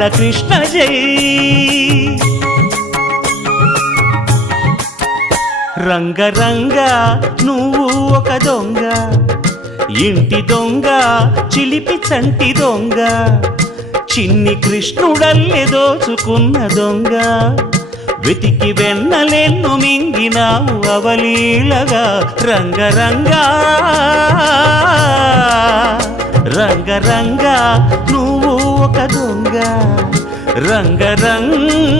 బాలకృష్ణ జై. రంగరంగ నువ్వు ఒక దొంగ, ఇంటి దొంగ చిలిపి చంటి దొంగ, చిన్ని కృష్ణుడల్లె దోచుకున్న దొంగ, వెతికి వెన్నలెన్ను మింగినావు అవలీలగా. రంగరంగా రంగరంగ నువ్వు ఒక దొంగ, రంగరంగ.